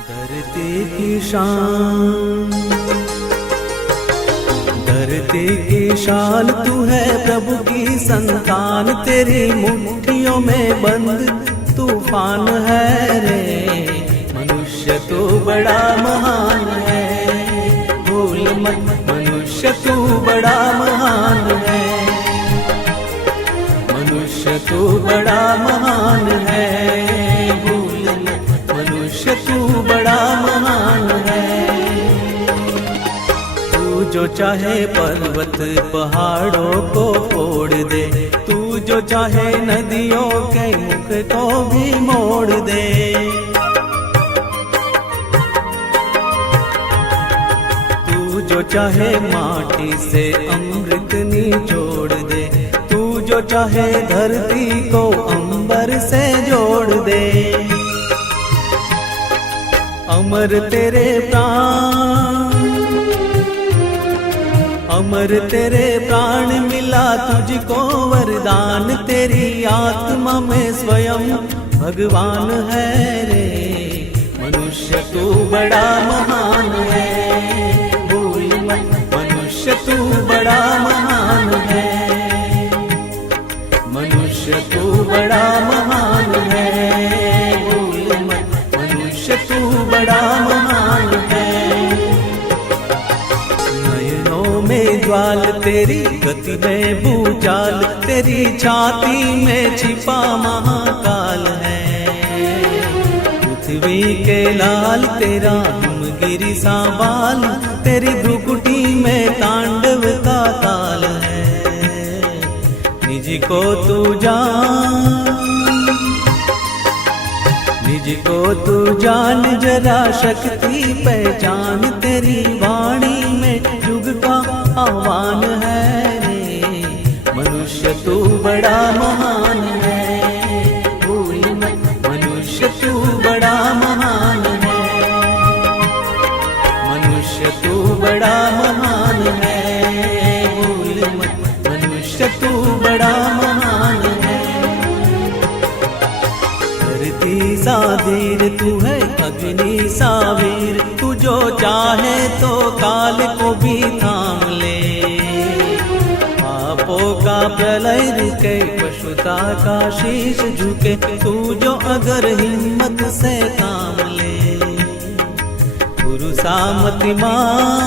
धरती की शान, धरती की शान तू है प्रभु की संतान, तेरी मुट्ठियों में बंद तूफान है रे। मनुष्य तू बड़ा महान है, भूल मत मनुष्य तू बड़ा महान है, मनुष्य तू बड़ा महान है, भूल मत मनुष्य तू बड़ा महान है। तू जो चाहे पर्वत पहाड़ों को फोड़ दे, तू जो चाहे नदियों के मुख को भी मोड़ दे। तू जो चाहे माटी से अमृत निचोड़ दे, तू जो चाहे धरती को अंबर से जोड़ दे। अमर तेरे प्राण, अमर तेरे प्राण मिला तुझको वरदान, तेरी आत्मा में स्वयं भगवान है रे। मनुष्य तू बड़ा महान है, भूल मत मनुष्य तू बड़ा महान है, मनुष्य तू बड़ा महान है, भूल मत मनुष्य तू बड़ा महान है। नयनों में ज्वाल तेरी, गति में भूचाल तेरी, छाती में छिपा महाकाल है। पृथ्वी के लाल तेरा हिमगिरी सा बाल, तेरी भ्रुकुटी में तांडव का ताल है। निज को तू जान, निज को तू जान जरा शक्ति पहचान, तेरी वाणी में युग का आह्वान है रे। मनुष्य तू बड़ा महान है, भूल मत मनुष्य तू बड़ा महान है, मनुष्य तू बड़ा महान है, भूल मत मनुष्य तू बड़ा महान है। धरती सा धीर तू है, अग्नि सा वीर, तू जो चाहे तो काल को भी थाम ले। पापों का प्रलय रुके, पशुता का शीश झुके, तू जो अगर हिम्मत से काम ले। गुरु सामतिमान,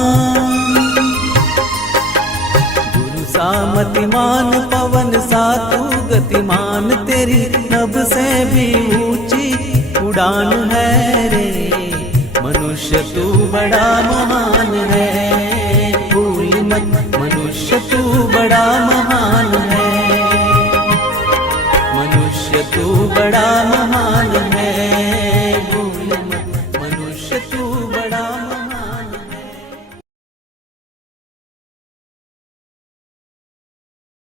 गुरु सामतिमान, पवन सा तू गतिमान, तेरी नभ से भी ऊंची उड़ान है रे। मनुष्य तू बड़ा महान है, भूल मत मनुष्य तू बड़ा महान है, मनुष्य तू बड़ा महान है।